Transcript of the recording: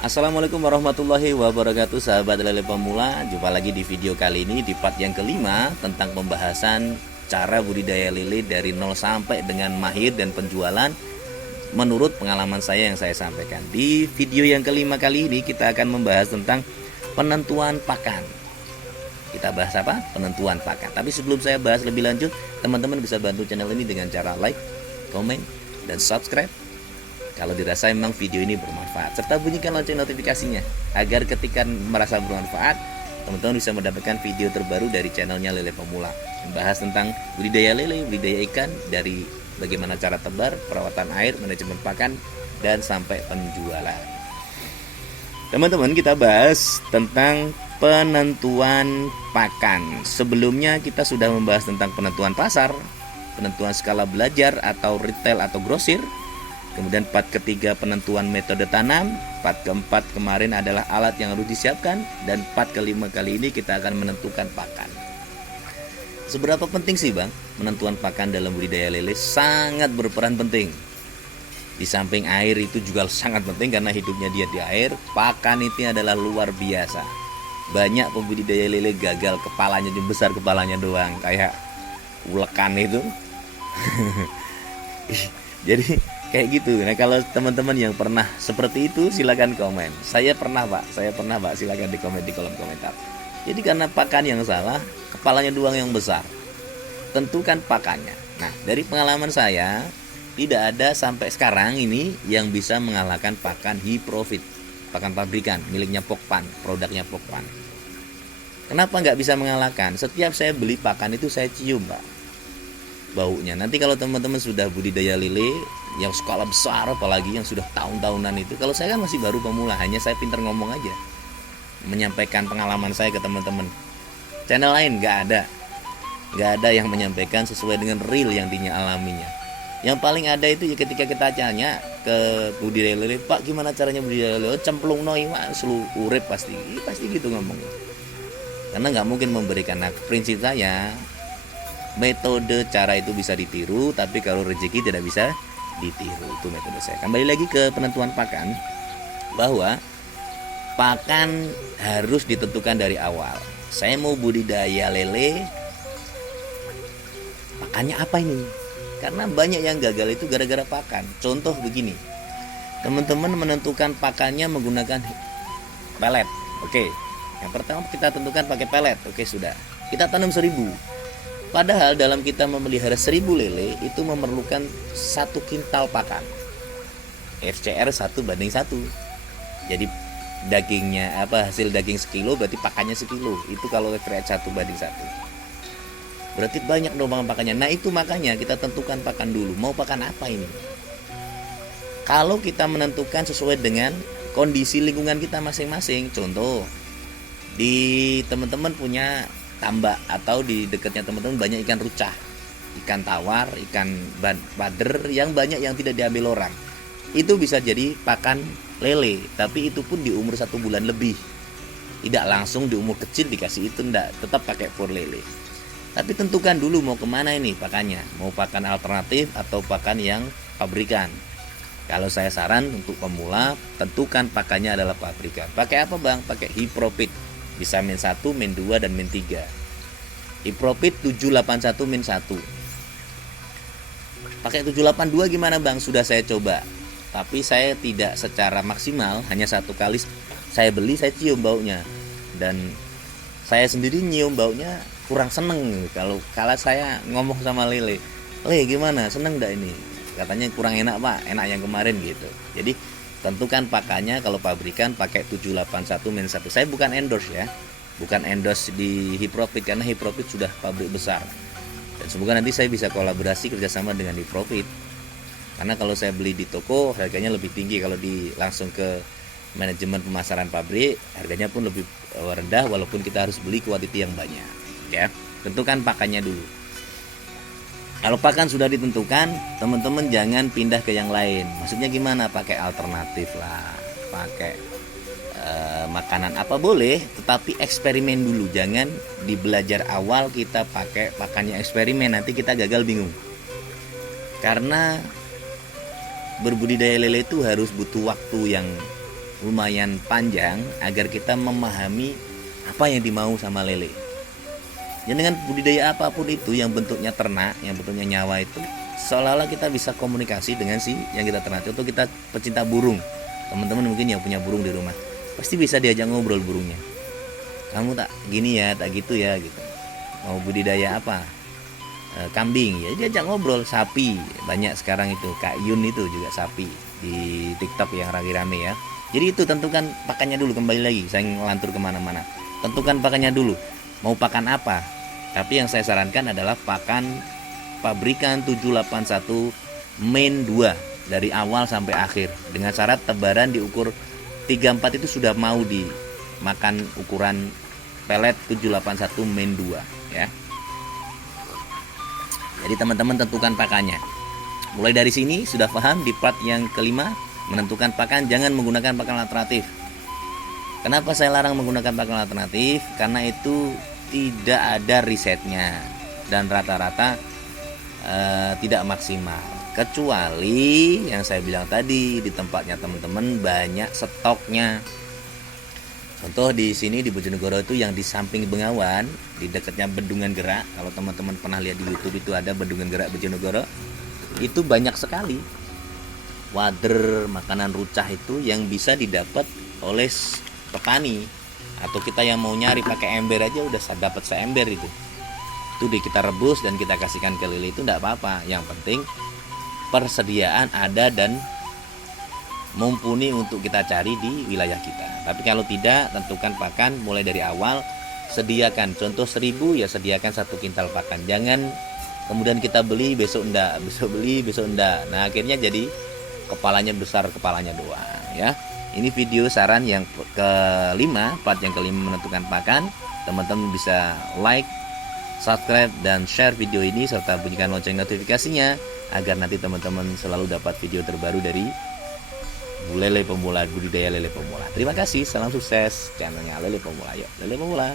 Assalamualaikum warahmatullahi wabarakatuh, sahabat lele pemula. Jumpa lagi di video kali ini di part yang kelima tentang pembahasan cara budidaya lele dari nol sampai dengan mahir dan penjualan menurut pengalaman saya yang saya sampaikan. Di video yang kelima kali ini kita akan membahas tentang penentuan pakan. Kita bahas apa? Penentuan pakan. Tapi sebelum saya bahas lebih lanjut, teman-teman bisa bantu channel ini dengan cara like, komen, dan subscribe kalau dirasa memang video ini bermanfaat, serta bunyikan lonceng notifikasinya agar ketika merasa bermanfaat, teman-teman bisa mendapatkan video terbaru dari channelnya Lele Pemula, membahas tentang budidaya lele, budidaya ikan, dari bagaimana cara tebar, perawatan air, manajemen pakan, dan sampai penjualan. Teman-teman, kita bahas tentang penentuan pakan. Sebelumnya kita sudah membahas tentang penentuan pasar, penentuan skala belajar atau retail atau grosir. Kemudian part ketiga penentuan metode tanam, part keempat kemarin adalah alat yang harus disiapkan, dan part kelima kali ini kita akan menentukan pakan. Seberapa penting sih Bang penentuan pakan dalam budidaya lele? Sangat berperan penting. Di samping air itu juga sangat penting karena hidupnya dia di air. Pakan itu adalah luar biasa. Banyak pembudidaya lele gagal, kepalanya besar, kepalanya doang kayak ulekan itu. Jadi kayak gitu. Nah, kalau teman-teman yang pernah seperti itu silakan komen. Saya pernah Pak, silakan di komen di kolom komentar. Jadi karena pakan yang salah, kepalanya doang yang besar. Tentukan pakannya. Nah, dari pengalaman saya, tidak ada sampai sekarang ini yang bisa mengalahkan pakan Hiprofit, pakan pabrikan miliknya Pokpan, produknya Pokpan. Kenapa nggak bisa mengalahkan? Setiap saya beli pakan itu saya cium Pak, baunya. Nanti kalau teman-teman sudah budidaya lele yang skala besar, apalagi yang sudah tahun-tahunan itu, kalau saya kan masih baru pemula, hanya saya pintar ngomong aja, menyampaikan pengalaman saya ke teman-teman. Channel lain nggak ada yang menyampaikan sesuai dengan real yang dia alaminya. Yang paling ada itu ya ketika kita tanya ke budidaya lele, Pak gimana caranya budidaya lele? Cemplung noi mas, lu urip pasti gitu ngomongnya. Karena nggak mungkin memberikan. Nah, prinsip saya, metode cara itu bisa ditiru, tapi kalau rezeki tidak bisa ditiru. Itu metode saya. Kembali lagi ke penentuan pakan, bahwa pakan harus ditentukan dari awal. Saya mau budidaya lele, pakannya apa ini? Karena banyak yang gagal itu gara-gara pakan. Contoh begini, teman-teman menentukan pakannya menggunakan pelet. Oke, yang pertama kita tentukan pakai pelet. Oke, sudah, kita tanam 1000. Padahal dalam kita memelihara 1000 lele itu memerlukan 1 kintal pakan. FCR 1:1. Jadi dagingnya hasil daging sekilo berarti pakannya sekilo. Itu kalau FCR 1:1. Berarti banyak dong pakannya. Nah, itu makanya kita tentukan pakan dulu. Mau pakan apa ini? Kalau kita menentukan sesuai dengan kondisi lingkungan kita masing-masing. Contoh, di teman-teman punya tambak atau di dekatnya teman-teman banyak ikan rucah, ikan tawar, ikan bader yang banyak yang tidak diambil orang, itu bisa jadi pakan lele. Tapi itu pun di umur 1 bulan lebih, tidak langsung di umur kecil dikasih itu, enggak, tetap pakai for lele. Tapi tentukan dulu mau kemana ini pakannya, mau pakan alternatif atau pakan yang pabrikan. Kalau saya saran untuk pemula, tentukan pakannya adalah pabrikan. Pakai apa Bang? Pakai Hiprofit. Bisa min 1, min 2, dan min 3. Hiprofit 781 min 1. Pakai 782 gimana Bang? Sudah saya coba, tapi saya tidak secara maksimal. Hanya 1 kali saya beli, saya cium baunya, dan saya sendiri nyium baunya kurang seneng. Kalau saya ngomong sama Lele, gimana, seneng gak ini? Katanya kurang enak Pak, enak yang kemarin gitu. Jadi tentukan pakannya. Kalau pabrikan pakai 781 min 1. Saya bukan endorse ya, bukan endorse di Hiprofit, karena Hiprofit sudah pabrik besar, dan semoga nanti saya bisa kolaborasi kerjasama dengan Hiprofit. Karena kalau saya beli di toko harganya lebih tinggi, kalau langsung ke manajemen pemasaran pabrik harganya pun lebih rendah, walaupun kita harus beli kuantiti yang banyak ya. Tentukan pakannya dulu. Kalau pakan sudah ditentukan, teman-teman jangan pindah ke yang lain. Maksudnya gimana? Pakai alternatif lah, pakai makanan apa boleh, tetapi eksperimen dulu. Jangan di belajar awal kita pakai pakannya eksperimen, nanti kita gagal bingung. Karena berbudidaya lele itu harus butuh waktu yang lumayan panjang agar kita memahami apa yang dimau sama lele. Dan dengan budidaya apapun itu yang bentuknya ternak, yang bentuknya nyawa itu, seolah-olah kita bisa komunikasi dengan si yang kita ternak. Contoh kita pecinta burung, teman-teman mungkin yang punya burung di rumah, pasti bisa diajak ngobrol burungnya. Kamu tak gini ya, tak gitu ya gitu. Mau budidaya apa? Kambing ya diajak ngobrol. Sapi banyak sekarang itu, Kak Yun itu juga sapi di TikTok yang lagi rame ya. Jadi itu tentukan pakannya dulu. Kembali lagi saya ngelantur kemana-mana, tentukan pakannya dulu, mau pakan apa. Tapi yang saya sarankan adalah pakan pabrikan 781 main 2 dari awal sampai akhir, dengan syarat tebaran diukur 34 itu sudah mau dimakan ukuran pelet 781 main 2 ya. Jadi teman-teman tentukan pakannya. Mulai dari sini sudah paham di part yang kelima, menentukan pakan. Jangan menggunakan pakan alternatif. Kenapa saya larang menggunakan pakan alternatif? Karena itu tidak ada risetnya dan rata-rata tidak maksimal. Kecuali yang saya bilang tadi, di tempatnya teman-teman banyak stoknya. Contoh di sini di Bojonegoro itu yang di samping Bengawan, di dekatnya Bendungan Gerak. Kalau teman-teman pernah lihat di YouTube itu ada Bendungan Gerak Bojonegoro. Itu banyak sekali wader, makanan rucah itu yang bisa didapat oleh petani. Atau kita yang mau nyari pakai ember aja udah dapat seember itu. Itu kita rebus dan kita kasihkan ke lele, itu enggak apa-apa. Yang penting persediaan ada dan mumpuni untuk kita cari di wilayah kita. Tapi kalau tidak, tentukan pakan mulai dari awal. Sediakan, contoh 1000 ya sediakan 1 kintal pakan. Jangan kemudian kita beli besok enggak, besok beli besok enggak. Nah akhirnya jadi kepalanya besar, kepalanya doang ya. Ini video saran yang kelima, part yang kelima menentukan pakan. Teman-teman bisa like, subscribe dan share video ini serta bunyikan lonceng notifikasinya agar nanti teman-teman selalu dapat video terbaru dari Lele Pemula, budidaya lele pemula. Terima kasih, salam sukses channelnya Lele Pemula. Yuk, Lele Pemula.